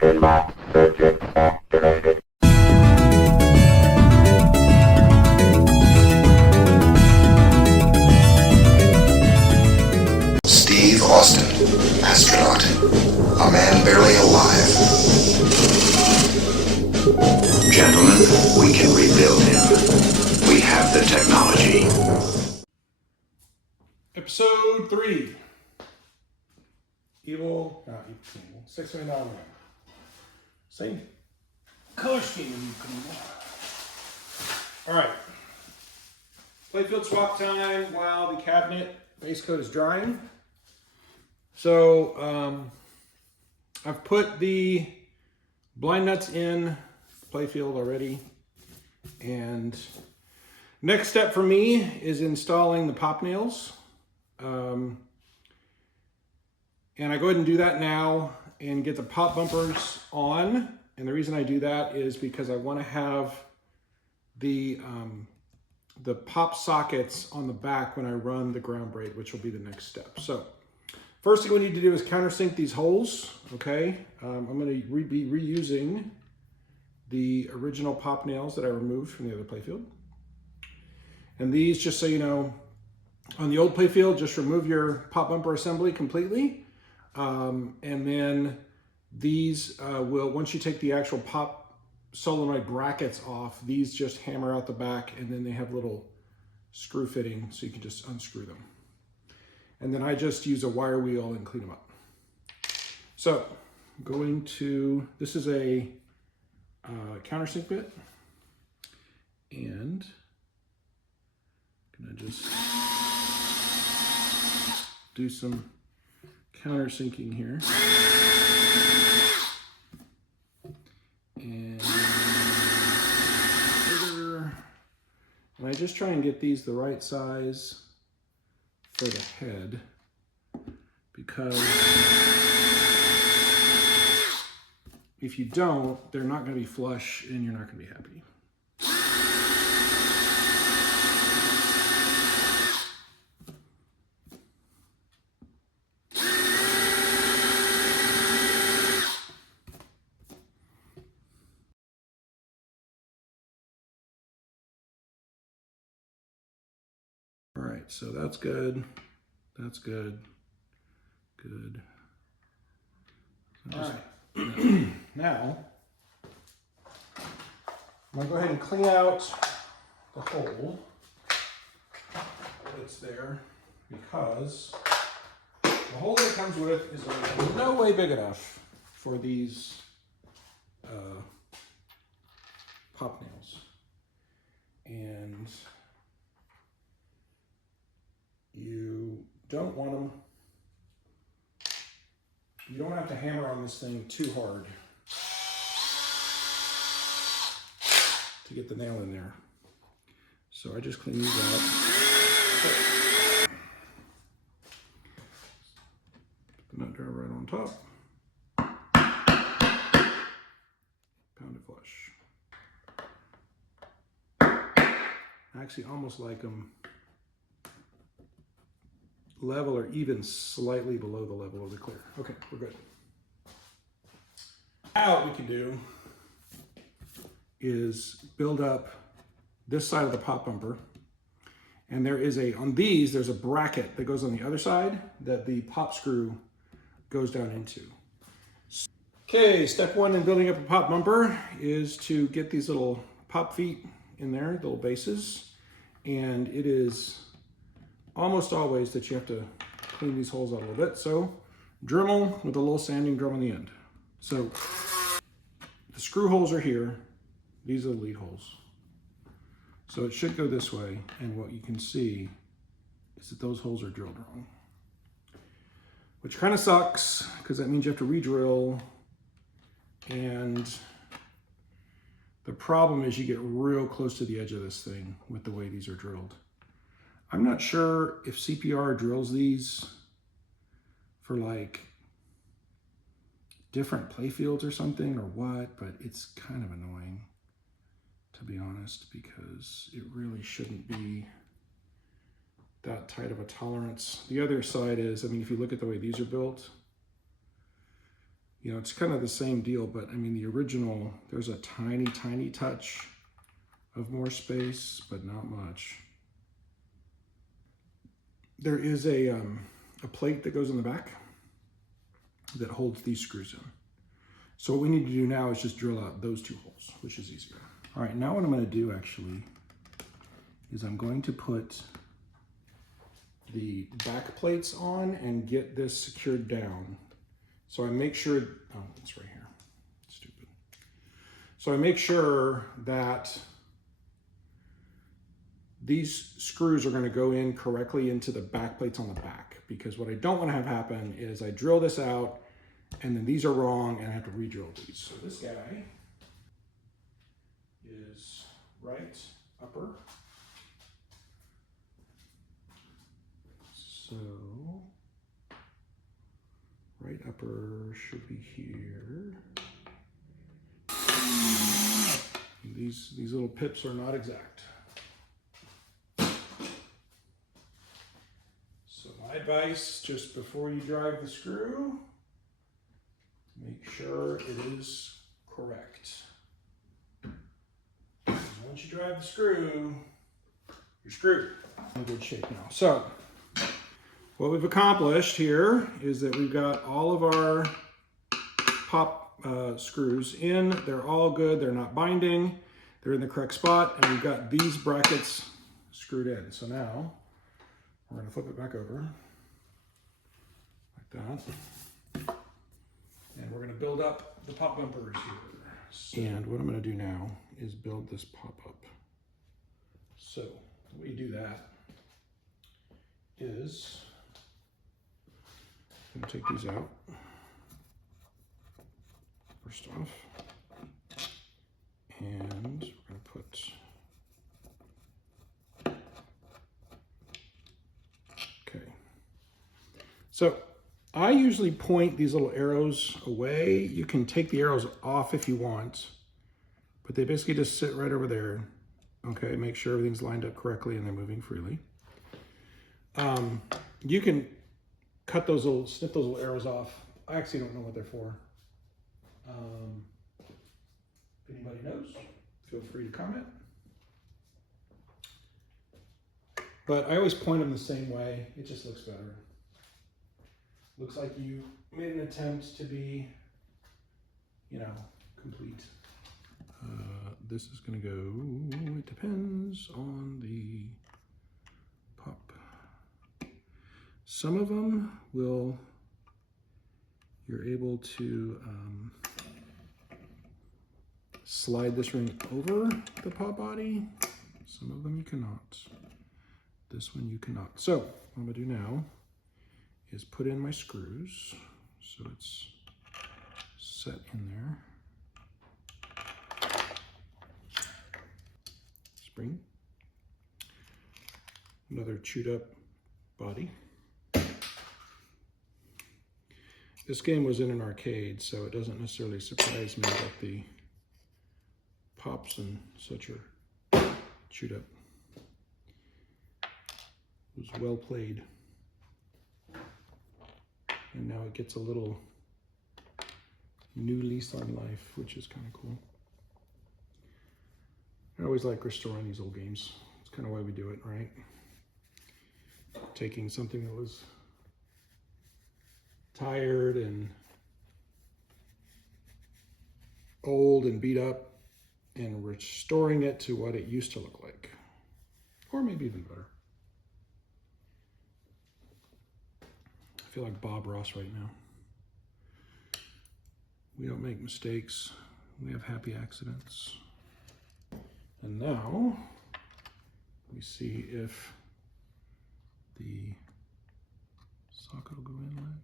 Pinball circuit activated. Steve Austin, astronaut, a man barely alive. Gentlemen, we can rebuild him. We have the technology. Episode 3. Evil, 6 million dollar man. Same color scheme as you. All right. Playfield swap time while the cabinet base coat is drying. So I've put the blind nuts in Playfield already, and next step for me is installing the pop nails. And I go ahead and do that now and get the pop bumpers on. And the reason I do that is because I want to have the pop sockets on the back when I run the ground braid, which will be the next step. So first thing we need to do is countersink these holes, okay? I'm going to be reusing the original pop nails that I removed from the other Playfield. And these, just so you know, on the old Playfield, just remove your pop bumper assembly completely. And then these will, once you take the actual pop solenoid brackets off, these just hammer out the back, and then they have little screw fitting, so you can just unscrew them. And then I just use a wire wheel and clean them up. So going to, this is a countersink bit, and I'm gonna just do some countersinking here. And I just try and get these the right size for the head, because if you don't, they're not going to be flush and you're not going to be happy. All right, so that's good. That's good. Good. All right. Now, I'm going to go ahead and clean out the hole that's there, because the hole that it comes with is no way big enough for these pop nails. And you don't want them, you don't have to hammer on this thing too hard to get the nail in there. So I just clean these out. Put the nut driver right on top. Pound it flush. I actually almost like them level or even slightly below the level of the clear. Okay, we're good. Now what we can do is build up this side of the pop bumper. And there is on these, there's a bracket that goes on the other side that the pop screw goes down into. Okay, step 1 in building up a pop bumper is to get these little pop feet in there, little bases. And it is almost always that you have to clean these holes out a little bit. So Dremel with a little sanding drum on the end. So the screw holes are here. These are the lead holes. So it should go this way. And what you can see is that those holes are drilled wrong, which kind of sucks, because that means you have to re-drill. And the problem is you get real close to the edge of this thing with the way these are drilled. I'm not sure if CPR drills these for like different playfields or something or what, but it's kind of annoying, to be honest, because it really shouldn't be that tight of a tolerance. The other side is, I mean, if you look at the way these are built, You know, it's kind of the same deal, but I mean, the original, there's a tiny, tiny touch of more space, but not much. There is a plate that goes in the back that holds these screws in. So what we need to do now is just drill out those 2 holes, which is easier. All right, now what I'm going to do actually is I'm going to put the back plates on and get this secured down. So I make sure, oh, it's right here, stupid. So I make sure that these screws are going to go in correctly into the back plates on the back, because what I don't want to have happen is I drill this out and then these are wrong and I have to re-drill these. So this guy is right upper. So right upper should be here. These little pips are not exact. So my advice, just before you drive the screw, make sure it is correct. Because once you drive the screw, you're screwed. In good shape now. So what we've accomplished here is that we've got all of our pop screws in. They're all good. They're not binding. They're in the correct spot. And we've got these brackets screwed in. So now we're going to flip it back over like that. And we're going to build up the pop bumpers here. And what I'm going to do now is build this pop up. So the way you do that is I'm going to take these out first off, and we're going to put, okay. So I usually point these little arrows away. You can take the arrows off if you want, but they basically just sit right over there. Okay, make sure everything's lined up correctly and they're moving freely. You can cut those little, snip those little arrows off. I actually don't know what they're for. If anybody knows, feel free to comment. But I always point them the same way. It just looks better. Looks like you made an attempt to be, you know, complete. This is going to go, it depends on the pop. Some of them will, you're able to slide this ring over the pop body. Some of them you cannot. This one you cannot. So what I'm going to do now is put in my screws so it's set in there. Spring. Another chewed up body. This game was in an arcade, so it doesn't necessarily surprise me that the pops and such are chewed up. It was well played. And now it gets a little new lease on life, which is kind of cool. I always like restoring these old games. It's kind of why we do it, right? Taking something that was tired and old and beat up and restoring it to what it used to look like. Or maybe even better. I feel like Bob Ross right now. We don't make mistakes. We have happy accidents. And now, let me see if the socket will go in legs.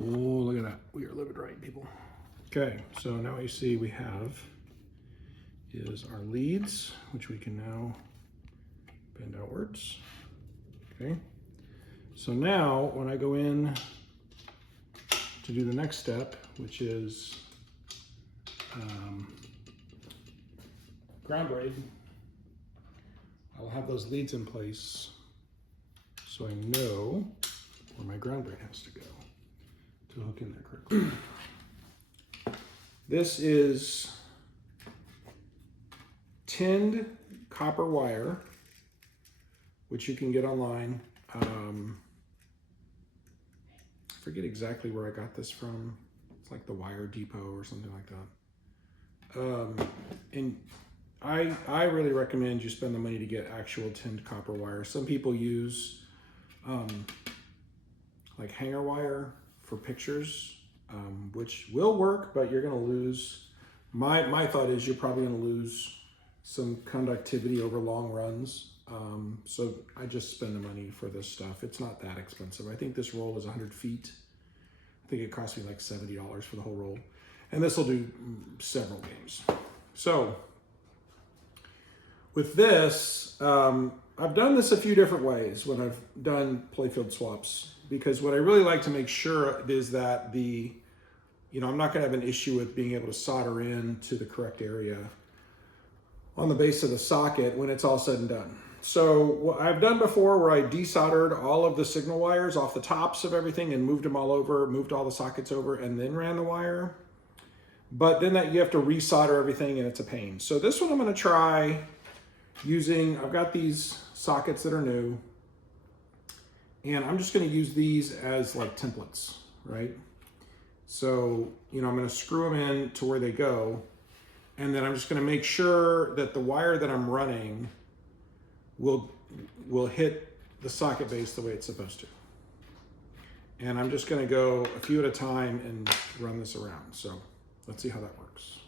Oh, look at that. We are living right, people. Okay, so now what you see we have is our leads, which we can now bend outwards. Okay, so now when I go in to do the next step, which is ground braid, I'll have those leads in place so I know where my ground braid has to go. to hook in there correctly. This is tinned copper wire, which you can get online. I forget exactly where I got this from. It's like the Wire Depot or something like that. And I really recommend you spend the money to get actual tinned copper wire. Some people use like hanger wire for pictures, which will work, but you're going to lose. My thought is you're probably going to lose some conductivity over long runs. So I just spend the money for this stuff. It's not that expensive. I think this roll is 100 feet. I think it cost me like $70 for the whole roll. And this will do several games. So with this, I've done this a few different ways when I've done Playfield swaps, because what I really like to make sure is that I'm not going to have an issue with being able to solder in to the correct area on the base of the socket when it's all said and done. So what I've done before, where I desoldered all of the signal wires off the tops of everything and moved them all over, moved all the sockets over, and then ran the wire. But then you have to resolder everything, and it's a pain. So this one I'm going to try using, I've got these sockets that are new, and I'm just going to use these as like templates, right? So, I'm going to screw them in to where they go, and then I'm just going to make sure that the wire that I'm running will hit the socket base the way it's supposed to. And I'm just going to go a few at a time and run this around. So let's see how that works.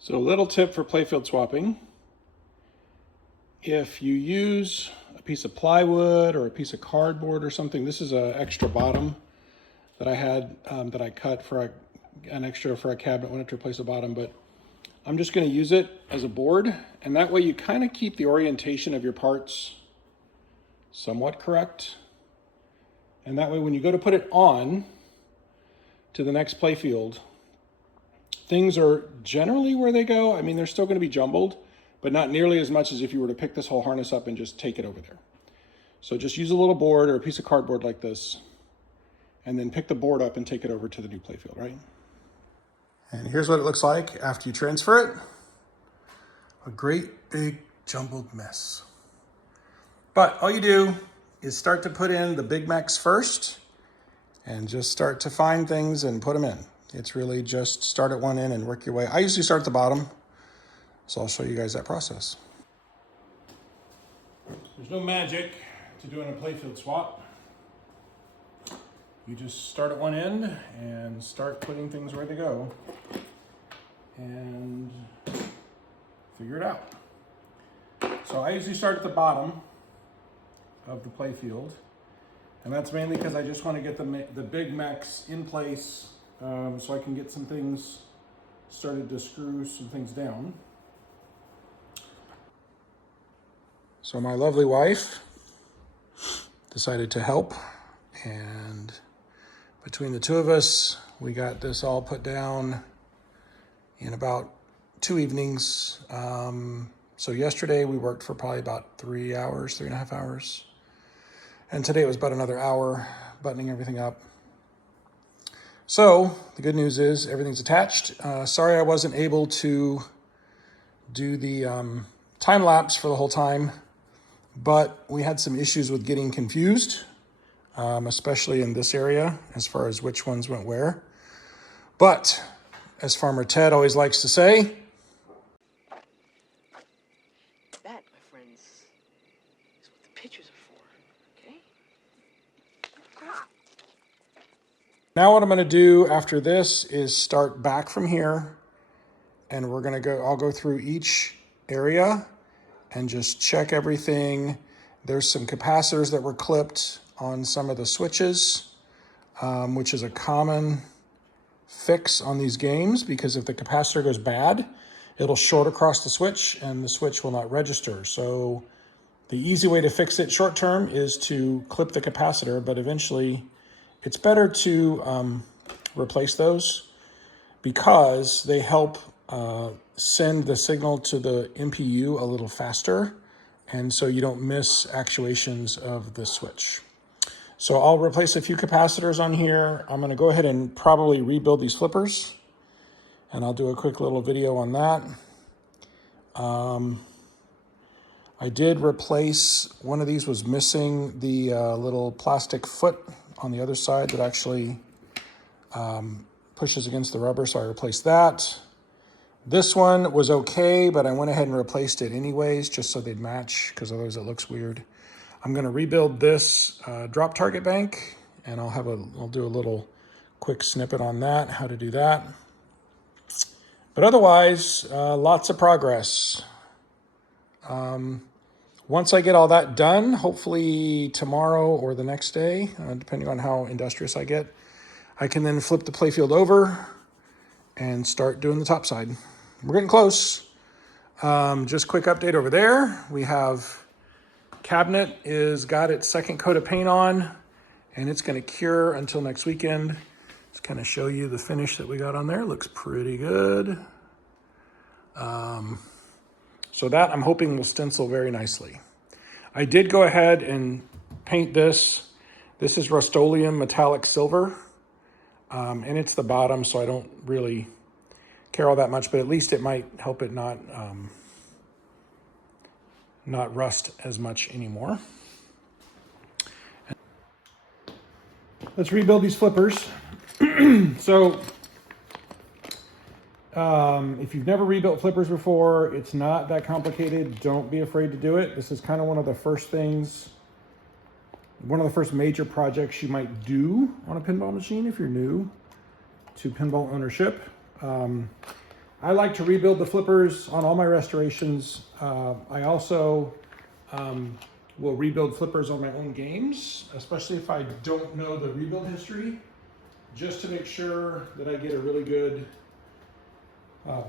So a little tip for Playfield swapping. If you use a piece of plywood or a piece of cardboard or something, this is an extra bottom that I had that I cut for an extra for a cabinet when I had to replace a bottom, but I'm just going to use it as a board, and that way you kind of keep the orientation of your parts somewhat correct. And that way when you go to put it on to the next Playfield, things are generally where they go. I mean, they're still going to be jumbled, but not nearly as much as if you were to pick this whole harness up and just take it over there. So just use a little board or a piece of cardboard like this, and then pick the board up and take it over to the new Playfield, right? And here's what it looks like after you transfer it. A great big jumbled mess. But all you do is start to put in the Big Macs first and just start to find things and put them in. It's really just start at one end and work your way. I usually start at the bottom, so I'll show you guys that process. There's no magic to doing a Playfield swap. You just start at one end and start putting things where they go and figure it out. So I usually start at the bottom of the playfield, and that's mainly because I just want to get the big mechs in place so I can get some things started to screw some things down. So my lovely wife decided to help, and between the two of us, we got this all put down in about 2 evenings. So yesterday we worked for probably about 3 hours, 3.5 hours. And today it was about another hour buttoning everything up. So the good news is everything's attached. Sorry I wasn't able to do the time lapse for the whole time, but we had some issues with getting confused, especially in this area as far as which ones went where. But as Farmer Ted always likes to say, that, my friends, is what the pictures are for, okay? now what I'm going to do after this is start back from here, and I'll go through each area and just check everything. There's some capacitors that were clipped on some of the switches, which is a common fix on these games, because if the capacitor goes bad, it'll short across the switch and the switch will not register. So the easy way to fix it short term is to clip the capacitor, but eventually it's better to replace those because they help send the signal to the MPU a little faster, and so you don't miss actuations of the switch. So I'll replace a few capacitors on here. I'm going to go ahead and probably rebuild these flippers, and I'll do a quick little video on that. I did replace, one of these was missing the little plastic foot on the other side that actually pushes against the rubber, so I replaced that. This one was okay, but I went ahead and replaced it anyways, just so they'd match, because otherwise it looks weird. I'm going to rebuild this drop target bank, and I'll do a little quick snippet on that, how to do that. But otherwise, lots of progress. Once I get all that done, hopefully tomorrow or the next day, depending on how industrious I get, I can then flip the playfield over and start doing the top side. We're getting close. Just quick update over there. We have cabinet got its second coat of paint on, and it's going to cure until next weekend. Just kind of show you the finish that we got on there. Looks pretty good. So that I'm hoping will stencil very nicely. I did go ahead and paint this. This is Rust-Oleum metallic silver, and it's the bottom, so I don't really care all that much, but at least it might help it not rust as much anymore. Let's rebuild these flippers. So if you've never rebuilt flippers before, it's not that complicated. Don't be afraid to do it. This is kind of one of the first major projects you might do on a pinball machine if you're new to pinball ownership. I like to rebuild the flippers on all my restorations. I also will rebuild flippers on my own games, especially if I don't know the rebuild history, just to make sure that I get a really good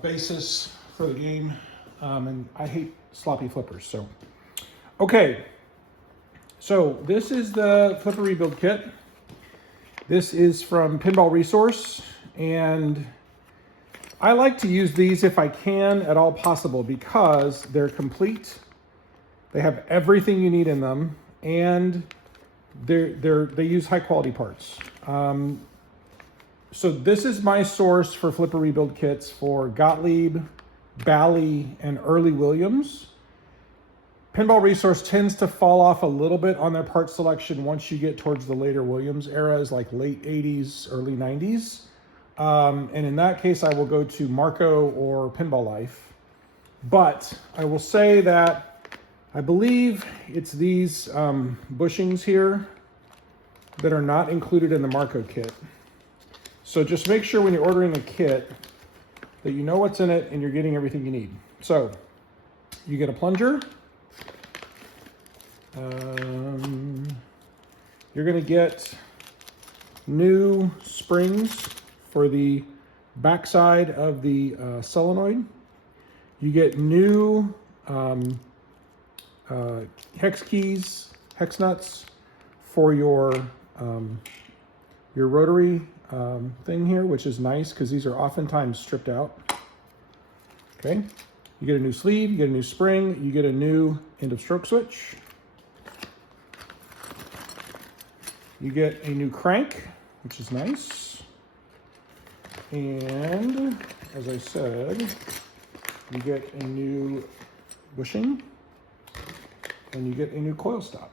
basis for the game. And I hate sloppy flippers. So, okay. So this is the flipper rebuild kit. This is from Pinball Resource, and I like to use these if I can at all possible because they're complete. They have everything you need in them, and they use high quality parts. So this is my source for flipper rebuild kits for Gottlieb, Bally, and early Williams. Pinball Resource tends to fall off a little bit on their part selection once you get towards the later Williams eras, like late 80s, early 90s. And in that case, I will go to Marco or Pinball Life. But I will say that I believe it's these bushings here that are not included in the Marco kit. So just make sure when you're ordering a kit that you know what's in it and you're getting everything you need. So you get a plunger. You're going to get new springs for the backside of the solenoid. You get new hex keys, hex nuts for your rotary thing here, which is nice because these are oftentimes stripped out. Okay, you get a new sleeve, you get a new spring, you get a new end of stroke switch. You get a new crank, which is nice. And as I said, you get a new bushing and you get a new coil stop.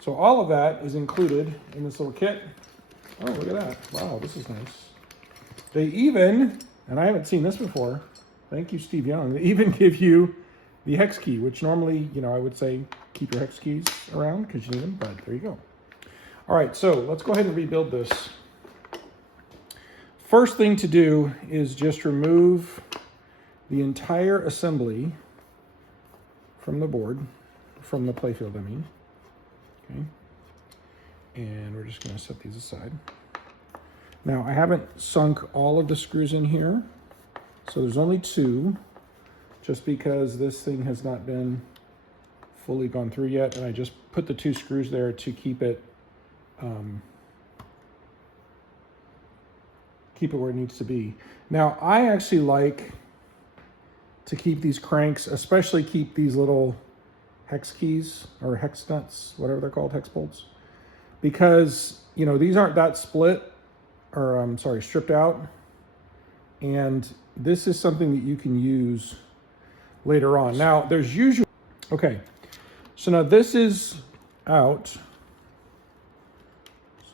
So all of that is included in this little kit. Oh, look at that. Wow, this is nice. They even, and I haven't seen this before, thank you, Steve Young, they even give you the hex key, which normally, you know, I would say keep your hex keys around because you need them, but there you go. All right, so let's go ahead and rebuild this. First thing to do is just remove the entire assembly from the board, from the Playfield, I mean. Okay. And we're just gonna set these aside. Now, I haven't sunk all of the screws in here, so there's only 2, just because this thing has not been fully gone through yet, and I just put the 2 screws there to keep it where it needs to be. Now, I actually like to keep these cranks, especially keep these little hex keys or hex nuts, whatever they're called, hex bolts, because, you know, these aren't that split or stripped out. And this is something that you can use later on. Now, there's usually, okay, so now this is out. So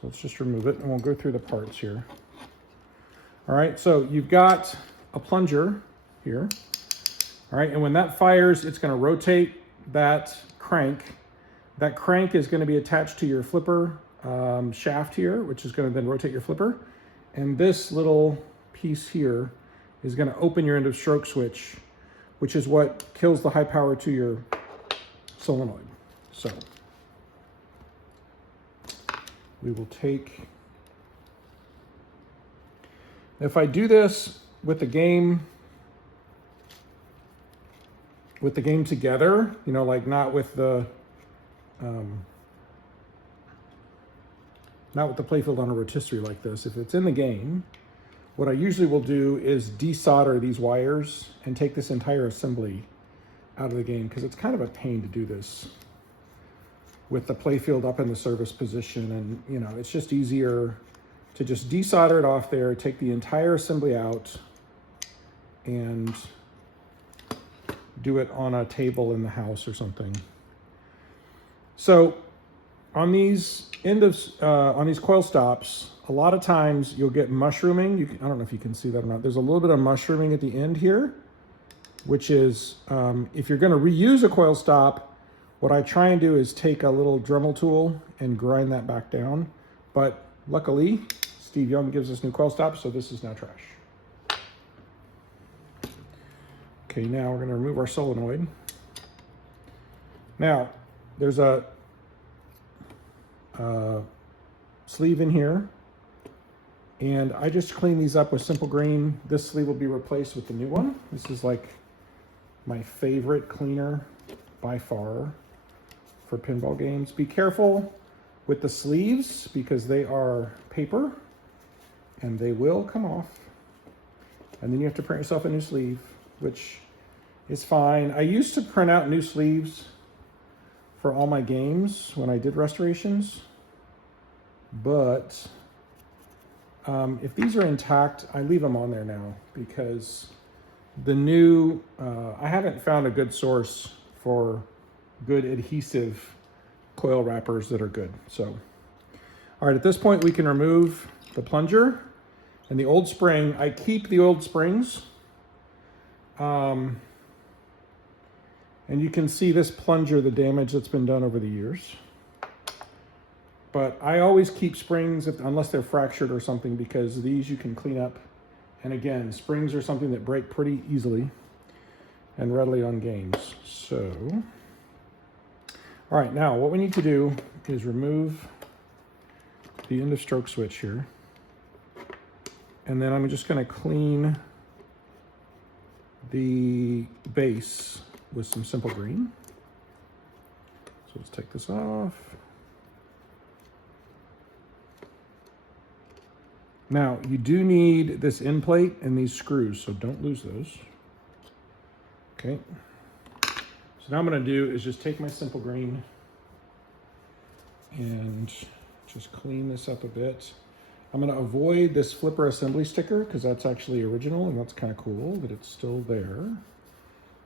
let's just remove it and we'll go through the parts here. All right, so you've got a plunger here. All right, and when that fires, it's gonna rotate that crank. That crank is gonna be attached to your flipper shaft here, which is gonna then rotate your flipper. And this little piece here is gonna open your end of stroke switch, which is what kills the high power to your solenoid. So we will take, if I do this with the game together, you know, like not with the Playfield on a rotisserie like this. If it's in the game, what I usually will do is desolder these wires and take this entire assembly out of the game, because it's kind of a pain to do this with the Playfield up in the service position. And, you know, it's just easier to just desolder it off there, take the entire assembly out, and do it on a table in the house or something. So on these on these coil stops, a lot of times you'll get mushrooming. I don't know if you can see that or not. There's a little bit of mushrooming at the end here, which is, if you're gonna reuse a coil stop, what I try and do is take a little Dremel tool and grind that back down. But luckily, Steve Young gives us new coil stops, so this is now trash. Okay, now we're gonna remove our solenoid. Now, there's a sleeve in here, and I just clean these up with Simple Green. This sleeve will be replaced with the new one. This is like my favorite cleaner by far for pinball games. Be careful with the sleeves because they are paper and they will come off. And then you have to print yourself a new sleeve, which is fine. I used to print out new sleeves for all my games when I did restorations, but if these are intact, I leave them on there now because the new, I haven't found a good source for good adhesive coil wrappers that are good. So, all right, at this point we can remove the plunger and the old spring. I keep the old springs. And you can see this plunger, the damage that's been done over the years. But I always keep springs unless they're fractured or something, because these you can clean up. And again, springs are something that break pretty easily and readily on games. So, all right, now what we need to do is remove the end of stroke switch here. And then I'm just going to clean the base with some simple green. So let's take this off. Now, you do need this end plate and these screws, so don't lose those. Okay. So now what I'm going to do is just take my simple green and just clean this up a bit. I'm going to avoid this flipper assembly sticker because that's actually original and that's kind of cool that it's still there.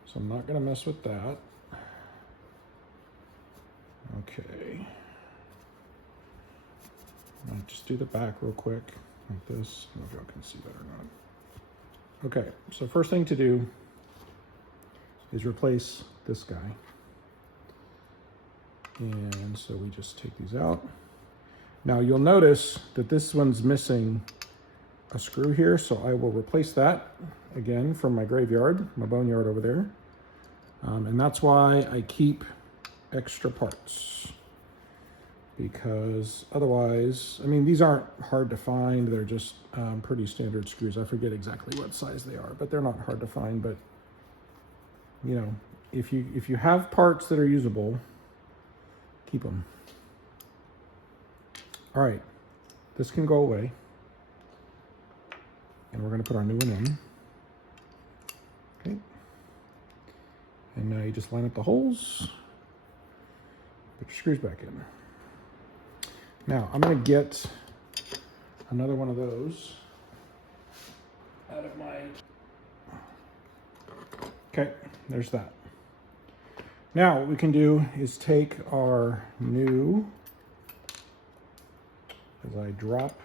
So I'm not going to mess with that. Okay. I'll just do the back real quick like this. I don't know if y'all can see that or not. Okay, so first thing to do is replace this guy. And so we just take these out. Now you'll notice that this one's missing a screw here, so I will replace that again from my graveyard, my boneyard over there. And that's why I keep extra parts, because otherwise, I mean, these aren't hard to find. They're just pretty standard screws. I forget exactly what size they are, but they're not hard to find. But you know, if you have parts that are usable, keep them. All right, this can go away. And we're going to put our new one in. Okay. And now you just line up the holes. Put your screws back in. Now, I'm going to get another one of those out of my... Okay, there's that. Now, what we can do is take our new... As I drop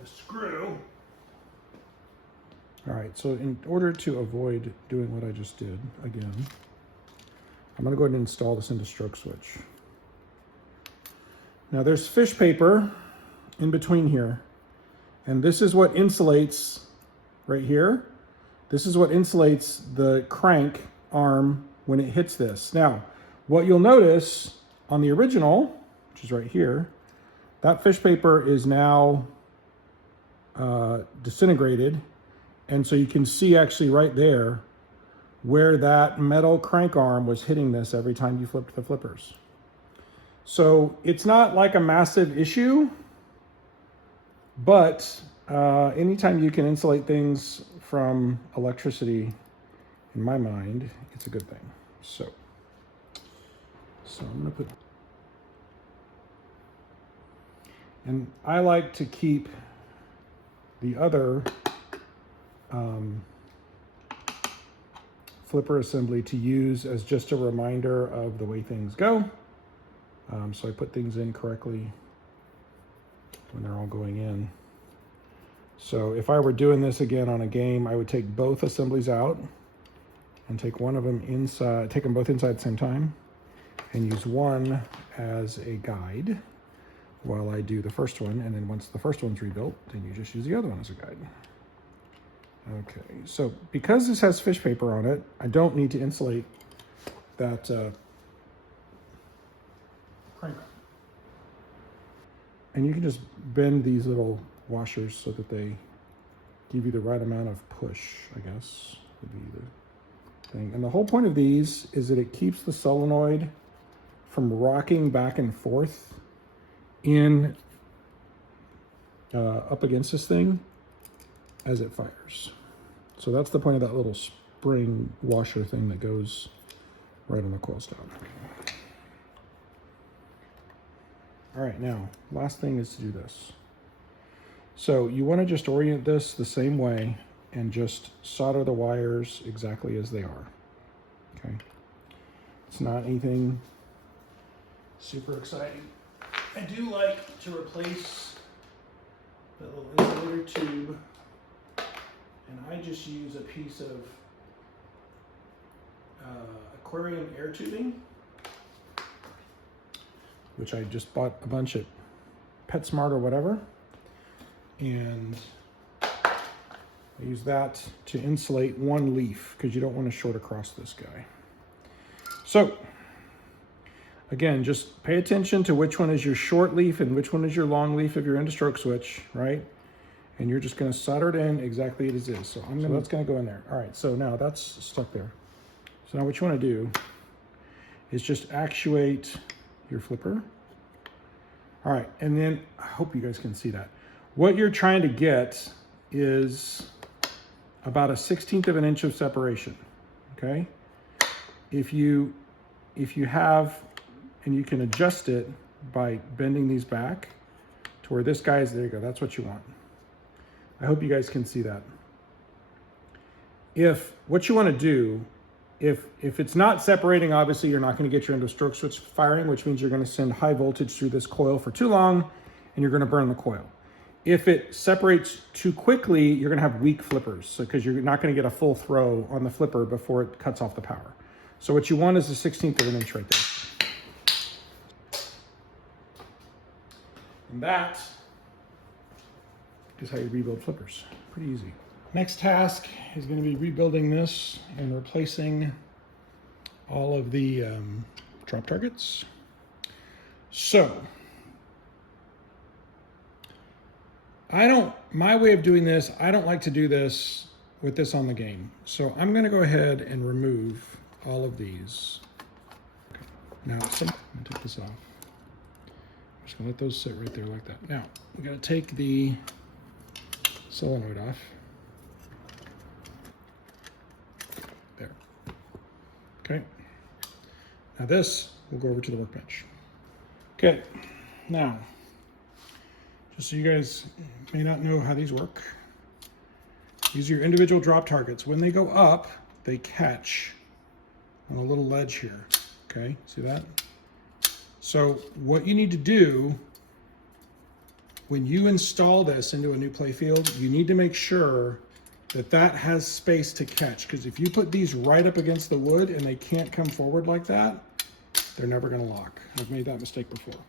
the screw. All right, so in order to avoid doing what I just did again, I'm going to go ahead and install this into stroke switch. Now there's fish paper in between here, and this is what insulates right here. This is what insulates the crank arm when it hits this. Now, what you'll notice on the original, which is right here, that fish paper is now disintegrated. And so you can see actually right there where that metal crank arm was hitting this every time you flipped the flippers. So it's not like a massive issue, but anytime you can insulate things from electricity, in my mind, it's a good thing. So I'm gonna put, and I like to keep the other flipper assembly to use as just a reminder of the way things go. So I put things in correctly when they're all going in. So if I were doing this again on a game, I would take both assemblies out and take one of them inside, take them both inside at the same time, and use one as a guide while I do the first one. And then once the first one's rebuilt, then you just use the other one as a guide. Okay, so because this has fish paper on it, I don't need to insulate that crank. And you can just bend these little washers so that they give you the right amount of push, I guess, would be the thing. And the whole point of these is that it keeps the solenoid from rocking back and forth in up against this thing as it fires. So that's the point of that little spring washer thing that goes right on the coil stop. All right, now, last thing is to do this. So you want to just orient this the same way and just solder the wires exactly as they are, okay? It's not anything super exciting. I do like to replace the little insulator tube, and I just use a piece of aquarium air tubing. which I just bought a bunch at PetSmart or whatever. And I use that to insulate one leaf because you don't want to short across this guy. So again, just pay attention to which one is your short leaf and which one is your long leaf if you're into stroke switch, right? And you're just going to solder it in exactly as it is. So that's going to go in there. All right, so now that's stuck there. So now what you want to do is just actuate your flipper. All right, and then I hope you guys can see that. What you're trying to get is about a 1/16 of an inch of separation, okay? If you have, and you can adjust it by bending these back to where this guy is, there you go, that's what you want. I hope you guys can see that. If what you want to do, if it's not separating, obviously you're not going to get your stroke switch firing, which means you're going to send high voltage through this coil for too long and you're going to burn the coil. If it separates too quickly, you're going to have weak flippers, so because you're not going to get a full throw on the flipper before it cuts off the power. So what you want is a 1/16 of an inch right there. And that is how you rebuild flippers. Pretty easy. Next task is going to be rebuilding this and replacing all of the drop targets. So my way of doing this, I don't like to do this with this on the game. So I'm going to go ahead and remove all of these. Okay. Now, I'm going to take this off. I'm just going to let those sit right there like that. Now, we got to take the solenoid off. There. Okay. Now this will go over to the workbench. Okay. Now, just so you guys may not know how these work, these are your individual drop targets. When they go up, they catch on a little ledge here. Okay, see that? So what you need to do when you install this into a new playfield, you need to make sure that that has space to catch, because if you put these right up against the wood and they can't come forward like that, they're never going to lock. I've made that mistake before.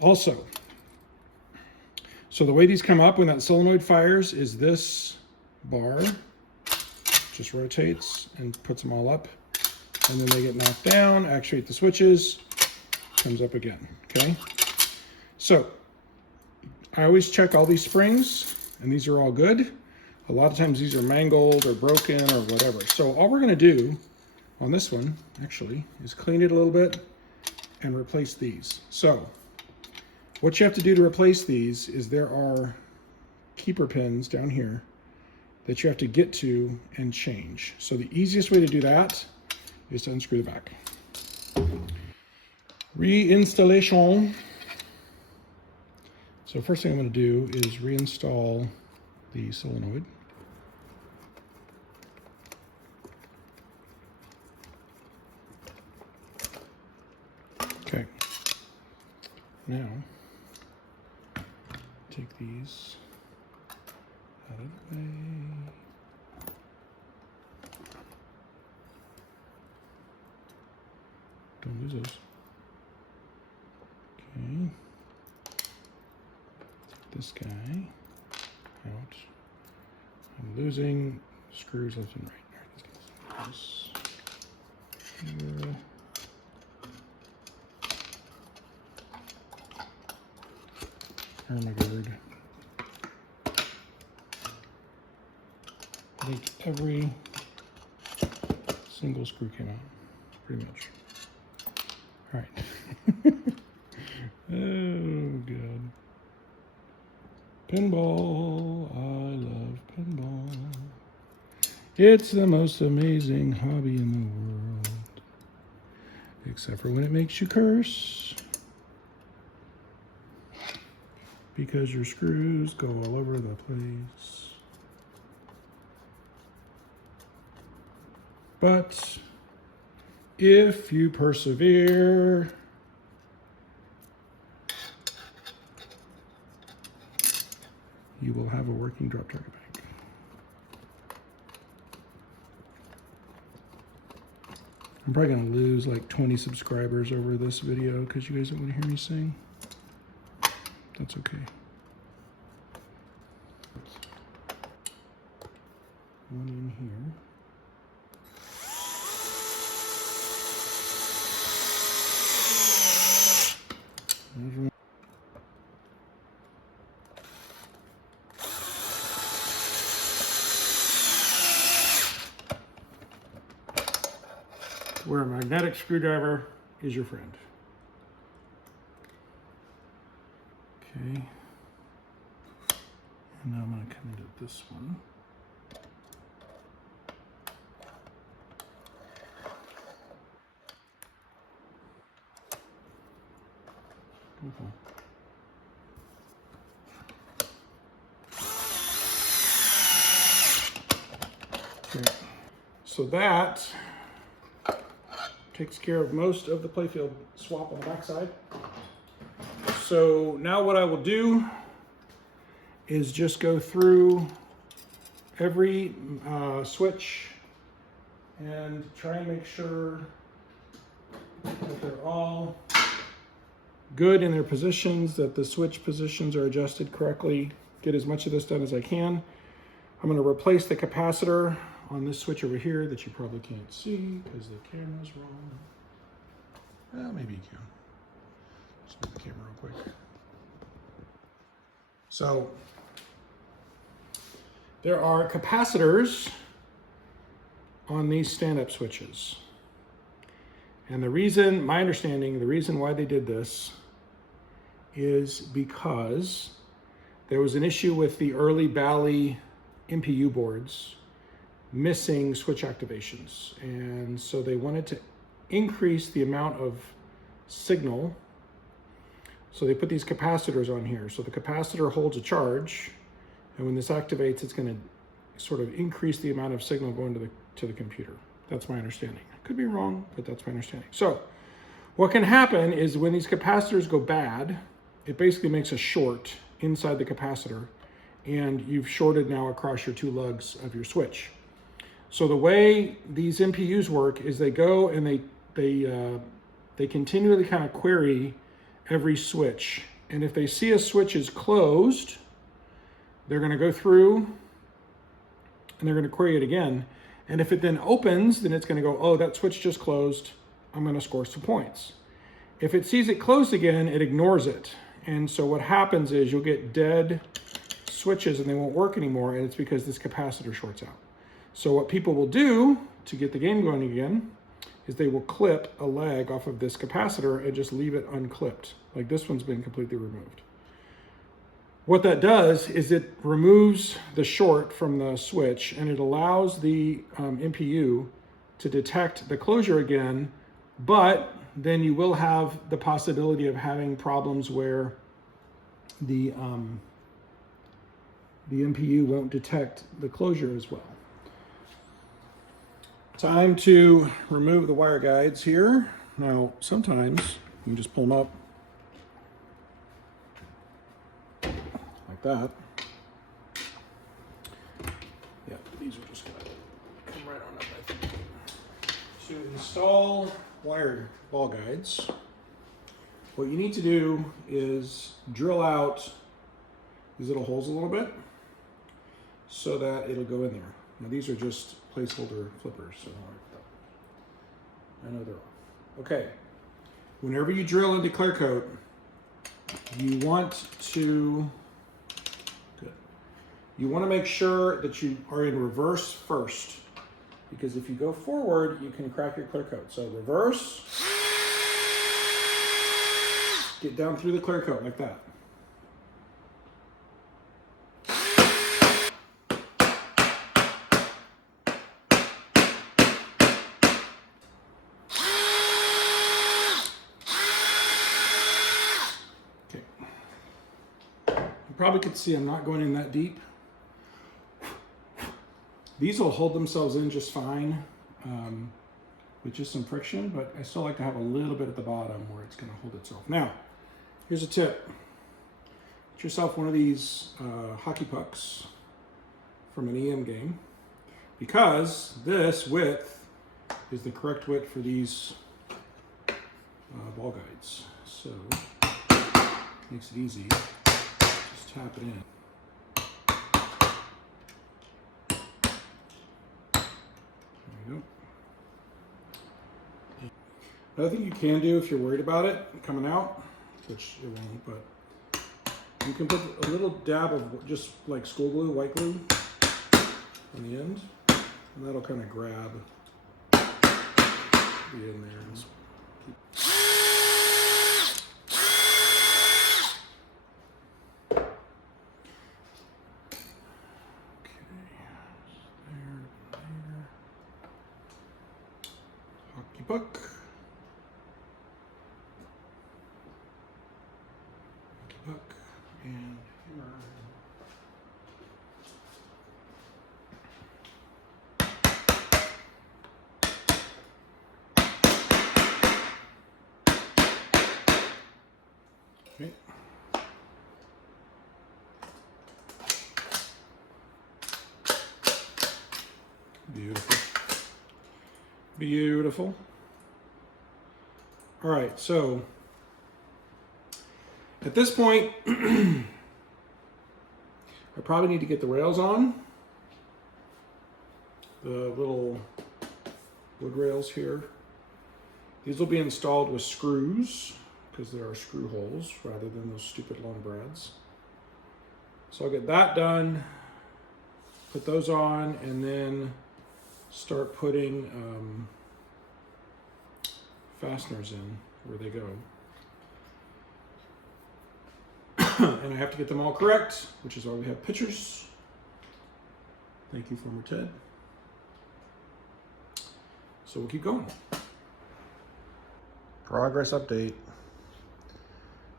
Also, so the way these come up when that solenoid fires is this bar just rotates and puts them all up, and then they get knocked down, actuate the switches, comes up again, okay? So I always check all these springs, and these are all good. A lot of times these are mangled or broken or whatever. So all we're gonna do on this one, actually, is clean it a little bit and replace these. So what you have to do to replace these is there are keeper pins down here that you have to get to and change. So the easiest way to do that is to unscrew the back. Reinstallation. So first thing I'm going to do is reinstall the solenoid. Okay. Now, take these out of the way. Don't lose those. Okay. Take this guy out. I'm losing screws left and right. All right, let's get this here. Armaguard. I think every single screw came out, pretty much. All right. Oh, God. Pinball. I love pinball. It's the most amazing hobby in the world. Except for when it makes you curse. Because your screws go all over the place. But if you persevere, you will have a working drop target bank. I'm probably gonna lose like 20 subscribers over this video because you guys don't want to hear me sing. That's okay. One in here. There's one. Where a magnetic screwdriver is your friend. Okay. And now I'm going to come into this one. Okay. So that takes care of most of the Playfield swap on the backside. So now what I will do is just go through every switch and try and make sure that they're all good in their positions, that the switch positions are adjusted correctly, get as much of this done as I can. I'm going to replace the capacitor on this switch over here that you probably can't see because the camera's wrong. Well, maybe you can. Just move the camera real quick. So there are capacitors on these stand-up switches. And the reason, my understanding, the reason why they did this is because there was an issue with the early Bally MPU boards missing switch activations. And so they wanted to increase the amount of signal. So they put these capacitors on here. So the capacitor holds a charge, and when this activates, it's going to sort of increase the amount of signal going to the computer. That's my understanding. I could be wrong, but that's my understanding. So what can happen is when these capacitors go bad, it basically makes a short inside the capacitor, and you've shorted now across your two lugs of your switch. So the way these MPUs work is they go and they continually kind of query every switch. And if they see a switch is closed, they're going to go through and they're going to query it again. And if it then opens, then it's going to go, oh, that switch just closed. I'm going to score some points. If it sees it closed again, it ignores it. And so what happens is you'll get dead switches and they won't work anymore. And it's because this capacitor shorts out. So what people will do to get the game going again is they will clip a leg off of this capacitor and just leave it unclipped. Like this one's been completely removed. What that does is it removes the short from the switch and it allows the MPU to detect the closure again, but then you will have the possibility of having problems where the MPU won't detect the closure as well. Time to remove the wire guides here. Now, sometimes you can just pull them up like that. Yeah, these are just gonna come right on up, I think. To install wire ball guides, what you need to do is drill out these little holes a little bit so that it'll go in there. Now these are just placeholder flippers, so don't worry about that. I know they're off. Okay, whenever you drill into clear coat, you want to make sure that you are in reverse first, because if you go forward, you can crack your clear coat. So reverse, get down through the clear coat like that. Probably could see I'm not going in that deep. These will hold themselves in just fine with just some friction, but I still like to have a little bit at the bottom where it's going to hold itself. Now, here's a tip. Get yourself one of these hockey pucks from an EM game, because this width is the correct width for these ball guides. So, makes it easy. Just tap it in. There you go. Another thing you can do if you're worried about it coming out, which it won't, but you can put a little dab of just like school glue, white glue, on the end, and that'll kind of grab the end there. And hockey puck. And hammer. Okay. Beautiful. Beautiful. All right, so at this point, I probably need to get the rails on. The little wood rails here. These will be installed with screws because there are screw holes rather than those stupid long brads. So I'll get that done, put those on, and then start putting fasteners in where they go. And I have to get them all correct, which is why we have pictures. Thank you, former Ted. So we'll keep going. Progress update.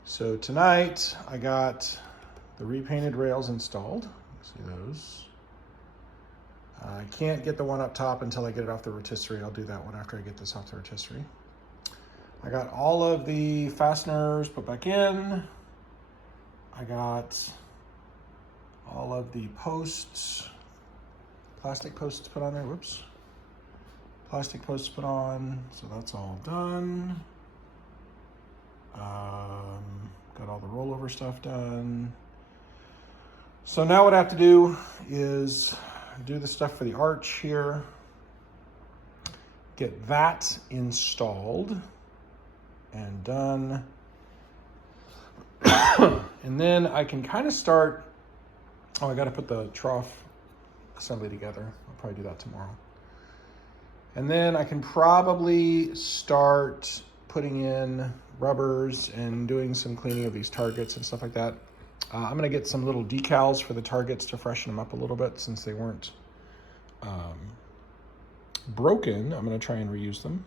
So tonight I got the repainted rails installed. See those. I can't get the one up top until I get it off the rotisserie. I'll do that one after I get this off the rotisserie. I got all of the fasteners put back in. I got all of the posts, plastic posts put on there, whoops. Plastic posts put on, so that's all done. Got all the rollover stuff done. So now what I have to do is do the stuff for the arch here, get that installed and done. And then I can kind of start, I got to put the trough assembly together. I'll probably do that tomorrow. And then I can probably start putting in rubbers and doing some cleaning of these targets and stuff like that. I'm going to get some little decals for the targets to freshen them up a little bit since they weren't broken. I'm going to try and reuse them.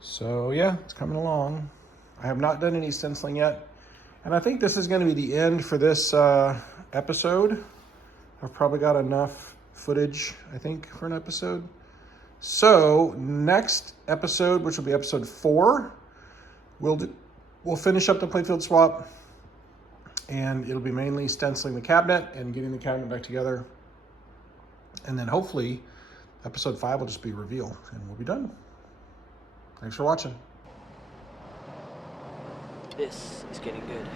So yeah, it's coming along. I have not done any stenciling yet. And I think this is going to be the end for this episode. I've probably got enough footage, I think, for an episode. So next episode, which will be episode 4, we'll finish up the Playfield swap, and it'll be mainly stenciling the cabinet and getting the cabinet back together. And then hopefully episode 5 will just be reveal and we'll be done. Thanks for watching. This is getting good.